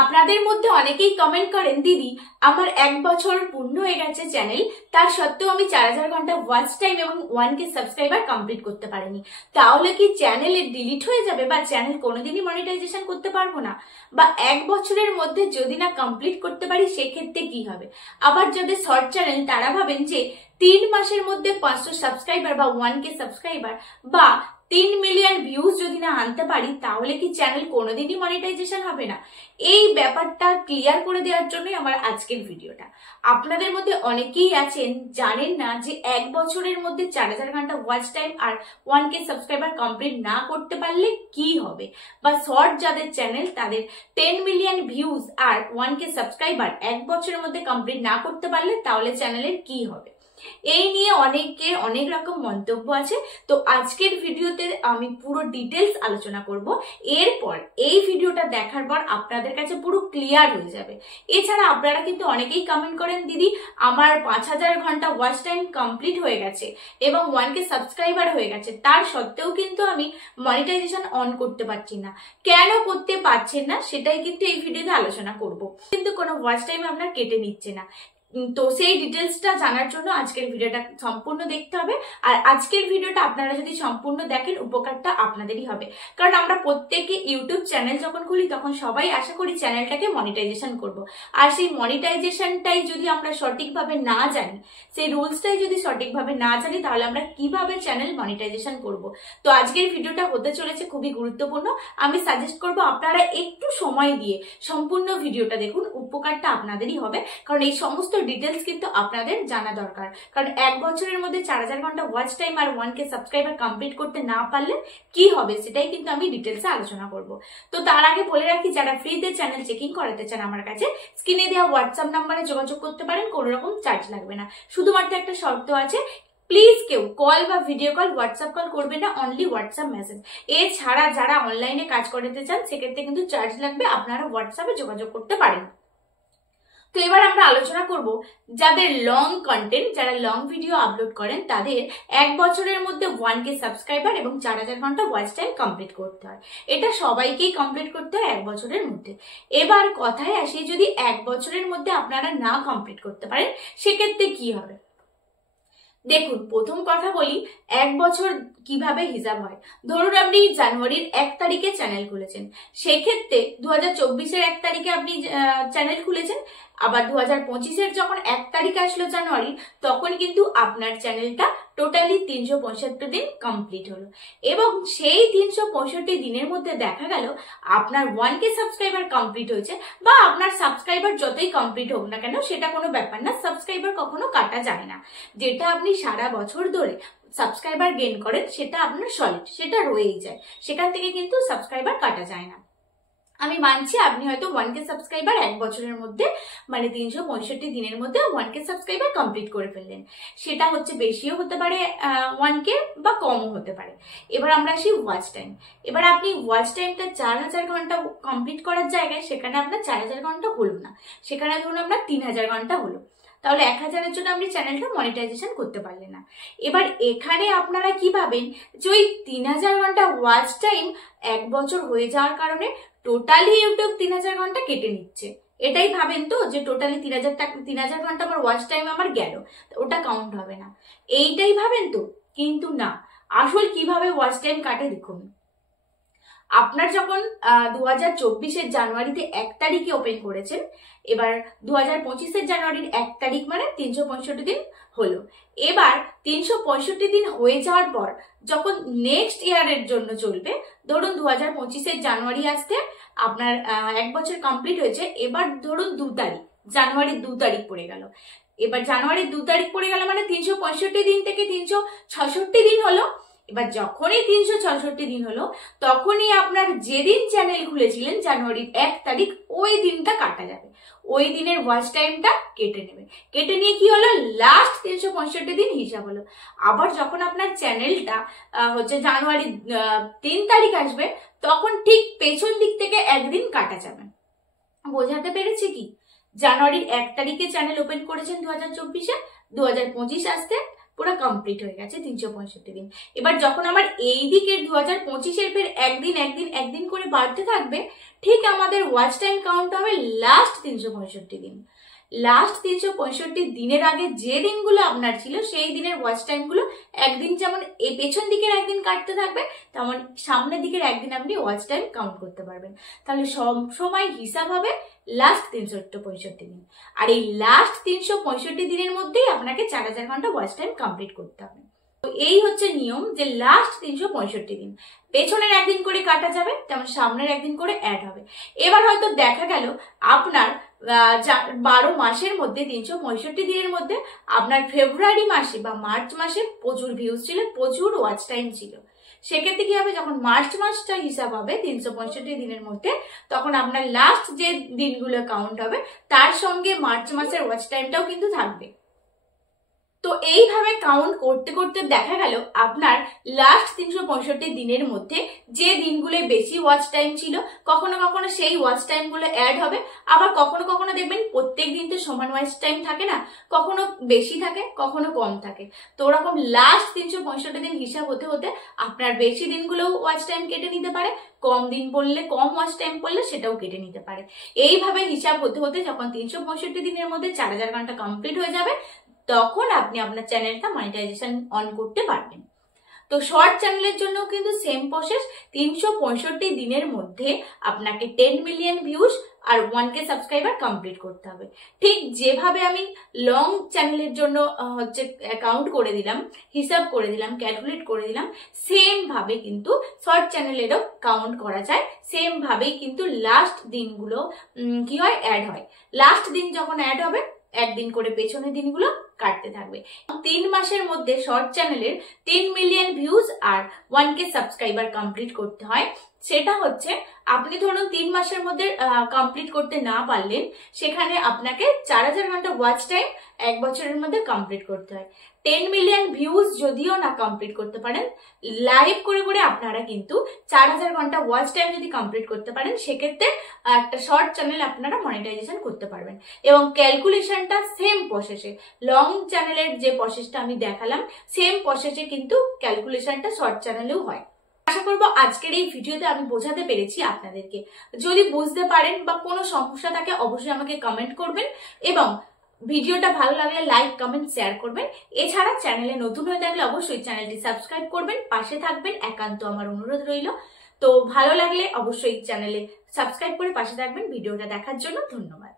আপনাদের মধ্যে অনেকেই কমেন্ট করেন, দিদি আমার 1 বছর পূর্ণ হয়ে গেছে চ্যানেল, তার সত্ত্বেও আমি 4000 ঘন্টা ওয়াচ টাইম এবং 1K সাবস্ক্রাইবার কমপ্লিট করতে পারিনি, তাহলে কি চ্যানেলে ডিলিট হয়ে যাবে বা চ্যানেল কোনোদিনই মনিটাইজেশন করতে পারবো না? বা 1 বছরের মধ্যে যদি না কমপ্লিট করতে পারি সেক্ষেত্রে কি হবে? আবার যাদের শর্ট চ্যানেল তারা ভাবেন যে 3 মাসের মধ্যে 500 সাবস্ক্রাইবার বা 1K সাবস্ক্রাইবার বা 3 মিলিয়ন ভিউজ যদি না আনতে পারি তাহলে কি চ্যানেল কোনোদিনই মনিটাইজেশন হবে না? এই ব্যাপারটা ক্লিয়ার করে দেওয়ার জন্যই আমার আজকের ভিডিওটা। আপনাদের মধ্যে অনেকেই আছেন জানেন না যে 1 বছরের মধ্যে 4000 ঘন্টা ওয়াচ টাইম আর 1K সাবস্ক্রাইবার কমপ্লিট না করতে পারলে কি হবে, বা শর্ট যাদের চ্যানেল তাদের 10 মিলিয়ন ভিউজ আর 1K সাবস্ক্রাইবার 1 বছরের মধ্যে কমপ্লিট না করতে পারলে তাহলে চ্যানেলের কি হবে। এই নিয়ে অনেকের অনেক রকম মন্তব্য আছে। তো আজকের ভিডিওতে আমি পুরো ডিটেলস আলোচনা করব। এরপর এই ভিডিওটা দেখার পর আপনাদের কাছে পুরো ক্লিয়ার হয়ে যাবে। এছাড়া আপনারা কিন্তু অনেকেই কমেন্ট করেন, দিদি আমার 5000 ঘন্টা ওয়াচ টাইম কমপ্লিট হয়ে গেছে এবং 1K সাবস্ক্রাইবার হয়ে গেছে, তার সত্ত্বেও কিন্তু আমি মনিটাইজেশন অন করতে পারছি না। কেন করতে পারছেন না সেটাই কিন্তু এই ভিডিওতে আলোচনা করব। কিন্তু কোনো ওয়াচ টাইম আপনার কেটে নিচ্ছে না। তো সেই ডিটেলসটা জানার জন্য আজকের ভিডিওটা সম্পূর্ণ দেখতে হবে। আর আজকের ভিডিওটা আপনারা যদি সম্পূর্ণ দেখেন উপকারটা আপনাদেরই হবে, কারণ আমরা প্রত্যেকে ইউটিউব চ্যানেল যখন খুলি তখন সবাই আশা করি চ্যানেলটাকে মনিটাইজেশন করব। আর সেই মনিটাইজেশনটাই যদি আমরা সঠিকভাবে না জানি, সেই রুলসটাই যদি সঠিকভাবে না জানি, তাহলে আমরা কিভাবে চ্যানেল মনিটাইজেশন করব। তো আজকের ভিডিওটা হতে চলেছে খুবই গুরুত্বপূর্ণ। আমি সাজেস্ট করব আপনারা একটু সময় দিয়ে সম্পূর্ণ ভিডিওটা দেখুন, উপকারটা আপনাদেরই হবে। কারণ এই সমস্ত ডিটেলস কিন্তু আপনাদের জানা দরকার, কারণ 1 বছরের মধ্যে 4000 ঘন্টা ওয়াচ টাইম আর 1K সাবস্ক্রাইবার কমপ্লিট করতে না পারলে কি হবে সেটাই কিন্তু আমি ডিটেলসে আলোচনা করব। তো তার আগে বলে রাখি, যারা ফ্রিতে চ্যানেল চেকিং করাতে চান আমার কাছে স্ক্রিনে দেওয়া হোয়াটসঅ্যাপ নাম্বারে যোগাযোগ করতে পারেন, কোনো রকম চার্জ লাগবে না। শুধুমাত্র একটা শর্ত আছে, প্লিজ কেউ কল বা ভিডিও কল হোয়াটসঅ্যাপ কল করবে না, অনলি হোয়াটসঅ্যাপ মেসেজ। এছাড়া যারা অনলাইনে কাজ করাতে চান সেক্ষেত্রে কিন্তু চার্জ লাগবে, আপনারা হোয়াটসঅ্যাপে যোগাযোগ করতে পারেন। তো এবার আমরা আলোচনা করব যাদের লং কন্টেন্ট, যারা লং ভিডিও আপলোড করেন তাদের 1 বছরের মধ্যে 1K সাবস্ক্রাইবার এবং 4000 ঘন্টা ওয়াচ টাইম কমপ্লিট করতে হয়। এটা সবাইকেই কমপ্লিট করতে হয় 1 বছরের মধ্যে। এবার কথায় আসি, যদি 1 বছরের মধ্যে আপনারা না কমপ্লিট করতে পারেন সেক্ষেত্রে কি হবে? দেখুন, প্রথম কথা বলি 1 বছর কিভাবে হিসাব হয়। ধরুন আপনি জানুয়ারির 1 তারিখে চ্যানেল খুলেছেন, সেক্ষেত্রে 2024-এর 1 তারিখে আপনি চ্যানেল খুলেছেন, আবার 2025-এর যখন 1 তারিখ আসলো জানুয়ারি, তখন কিন্তু আপনার চ্যানেলটা টোটালি 365 দিন কমপ্লিট হলো। এবং সেই 365 দিনের মধ্যে দেখা গেল আপনার 1K সাবস্ক্রাইবার কমপ্লিট হয়েছে, বা আপনার সাবস্ক্রাইবার যতই কমপ্লিট হোক না কেন সেটা কোনো ব্যাপার না, সাবস্ক্রাইবার কখনো কাটা যায় না। যেটা আপনি সারা বছর ধরে সাবস্ক্রাইবার গেইন করেন সেটা আপনার সলিড, সেটা রয়েই যায়, সেখান থেকে কিন্তু সাবস্ক্রাইবার কাটা যায় না। আমি মানছি আপনি হয়তো 1K সাবস্ক্রাইবার 1 বছরের মধ্যে মানে 365 দিনের মধ্যে 1K সাবস্ক্রাইবার কমপ্লিট করে ফেললেন, সেটা হচ্ছে বেশিও হতে পারে 1K বা কমও হতে পারে। এবার আমরা আসি ওয়াচ টাইম। এবার আপনি ওয়াচ টাইমটা 4000 ঘন্টা কমপ্লিট করার জায়গায় সেখানে আপনার 4000 ঘন্টা হলো না, সেখানে ধরুন আপনার 3000 ঘন্টা হলো, তাহলে 1000-এর জন্য আপনি চ্যানেলটা মনিটাইজেশন করতে পারলেন না। এবার এখানে আপনারা কি ভাবেন যে ওই 3000 ঘন্টা ওয়াচ টাইম 1 বছর হয়ে যাওয়ার কারণে টোটালি ইউটিউব 3000 ঘন্টা কেটে নিচ্ছে, এটাই ভাবেন তো যে টোটালি 3000 ঘন্টা আমার ওয়াচ টাইম আমার গেল, ওটা কাউন্ট হবে না, এইটাই ভাবেন তো? কিন্তু না, আসল কিভাবে ওয়াচ টাইম কাটে দেখুন। আপনার যখন 2024-এর জানুয়ারিতে 1 তারিখে ওপেন করেছেন, এবার 2025-এর জানুয়ারির 1 তারিখ মানে 365 দিন হলো। এবার 365 দিন হয়ে যাওয়ার পর যখন নেক্সট ইয়ারের জন্য চলবে, ধরুন 2025-এর জানুয়ারি আসতে আপনার 1 বছর কমপ্লিট হয়েছে, এবার ধরুন 2 তারিখ জানুয়ারির 2 তারিখ পড়ে গেল। এবার জানুয়ারির 2 তারিখ পড়ে গেল মানে 365 দিন থেকে 366 দিন হলো। এবার যখনই 366 দিন হলো তখনই আপনার যেদিন চ্যানেল খুলেছিলেন জানুয়ারির 1 তারিখ ওই দিনটা কাটা যাবে, ওই দিনের ওয়াচ টাইমটা কেটে নেবে। কেটে নিয়ে কি হলো, লাস্ট 365 দিন হিসাব হলো। আবার যখন আপনার চ্যানেলটা হচ্ছে জানুয়ারি 3 তারিখ আসবে তখন ঠিক পেছন দিক থেকে একদিন কাটা যাবে। বোঝাতে পেরেছি কি? জানুয়ারির 1 তারিখে চ্যানেল ওপেন করেছেন 2024-এ, 2025 আসতে পুরো কমপ্লিট হয়ে গেছে 365 দিন। এবার যখন আমার এই দিকের 2025-এর ফের একদিন করে বাড়তে থাকবে, ঠিক আমাদের ওয়াচ টাইম কাউন্ট হবে লাস্ট 365 দিন। লাস্ট 365 দিনের আগে যে দিনগুলো আপনার ছিল সেই দিনের ওয়াচ টাইম গুলো একদিন যেমন এই পেছন দিকের একদিন কাটতে থাকবে, তেমন সামনের দিকের একদিন আপনি ওয়াচ টাইম কাউন্ট করতে পারবেন। তাহলে সব সময় হিসাব হবে লাস্ট 365 দিন। আর এই লাস্ট 365 দিনের মধ্যেই আপনাকে 4000 ঘন্টা ওয়াচ টাইম কমপ্লিট করতে হবে। তো এই হচ্ছে নিয়ম যে লাস্ট 365 দিন পেছনের একদিন করে কাটা যাবে, তেমন সামনের একদিন করে অ্যাড হবে। এবার হয়তো দেখা গেল আপনার 12 মাসের মধ্যে 365 দিনের মধ্যে আপনার ফেব্রুয়ারি মাসে বা মার্চ মাসে প্রচুর ভিউজ ছিল, প্রচুর ওয়াচ টাইম ছিল। সেক্ষেত্রে কি হবে, যখন মার্চ মাসটা হিসাব হবে 365 দিনের মধ্যে, তখন আপনার লাস্ট যে দিনগুলো কাউন্ট হবে তার সঙ্গে মার্চ মাসের ওয়াচ টাইমটাও কিন্তু থাকবে। তো এইভাবে কাউন্ট করতে করতে দেখা গেল আপনার লাস্ট 365 দিনের মধ্যে যে দিনগুলো বেশি ওয়াচ টাইম ছিল, কখনো কখনো সেই ওয়াচ টাইম গুলো অ্যাড হবে। আবার কখনো কখনো দেখবেন প্রত্যেক দিন তো সমান ওয়াচ টাইম থাকে না, কখনো বেশি থাকে কখনো কম থাকে। তো ওরকম লাস্ট 365 দিন হিসাব হতে হতে আপনার বেশি দিনগুলোও ওয়াচ টাইম কেটে নিতে পারে, কম দিন পড়লে কম ওয়াচ টাইম পড়লে সেটাও কেটে নিতে পারে। এইভাবে হিসাব হতে হতে যখন 365 দিনের মধ্যে 4000 ঘন্টা কমপ্লিট হয়ে যাবে, তখন আপনি আপনার চ্যানেলটা মনিটাইজেশন অন করতে পারবেন। তো শর্ট চ্যানেলের জন্য কিন্তু সেম প্রসেস, 365 দিনের মধ্যে আপনাকে 10 মিলিয়ন ভিউজ আর 1K সাবস্ক্রাইবার কমপ্লিট করতে হবে। ঠিক যেভাবে আমি লং চ্যানেলের জন্য কাউন্ট করে দিলাম, হিসাব করে দিলাম, ক্যালকুলেট করে দিলাম, সেম ভাবে কিন্তু শর্ট চ্যানেলেরও কাউন্ট করা যায়। সেম ভাবেই কিন্তু লাস্ট দিনগুলো কি হয়, অ্যাড হয়। লাস্ট দিন যখন অ্যাড হবে একদিন করে পেছনের দিনগুলো কাটতে থাকবে। 3 মাসের মধ্যে শর্ট চ্যানেলের 3 মিলিয়ন ভিউজ আর 1K সাবস্ক্রাইবার কমপ্লিট করতে হয়। সেটা হচ্ছে আপনি ধরুন 3 মাসের মধ্যে কমপ্লিট করতে না পারলেন, সেখানে আপনাকে 4000 ঘন্টা ওয়াচ টাইম 1 বছরের মধ্যে কমপ্লিট করতে হয়। 10 মিলিয়ন ভিউজ যদিও না কমপ্লিট করতে পারেন, লাইভ করে করে আপনারা কিন্তু 4000 ঘন্টা ওয়াচ টাইম যদি কমপ্লিট করতে পারেন, সেক্ষেত্রে একটা শর্ট চ্যানেল আপনারা মনিটাইজেশন করতে পারবেন। এবং ক্যালকুলেশনটা সেম প্রসেসে, লং চ্যানেলের যে প্রসেসটা আমি দেখালাম সেম প্রসেসে কিন্তু ক্যালকুলেশনটা শর্ট চ্যানেলেও হয়। আশা করবো আজকের এই ভিডিওতে আমি বোঝাতে পেরেছি আপনাদেরকে। যদি বুঝতে পারেন বা কোনো সমস্যা থাকে অবশ্যই আমাকে কমেন্ট করবেন, এবং ভিডিওটা ভালো লাগলে লাইক কমেন্ট শেয়ার করবেন। এছাড়া চ্যানেলে নতুন হয়ে থাকলে অবশ্যই চ্যানেলটি সাবস্ক্রাইব করবেন, পাশে থাকবেন, একান্ত আমার অনুরোধ রইল। তো ভালো লাগলে অবশ্যই চ্যানেলে সাবস্ক্রাইব করে পাশে থাকবেন। ভিডিওটা দেখার জন্য ধন্যবাদ।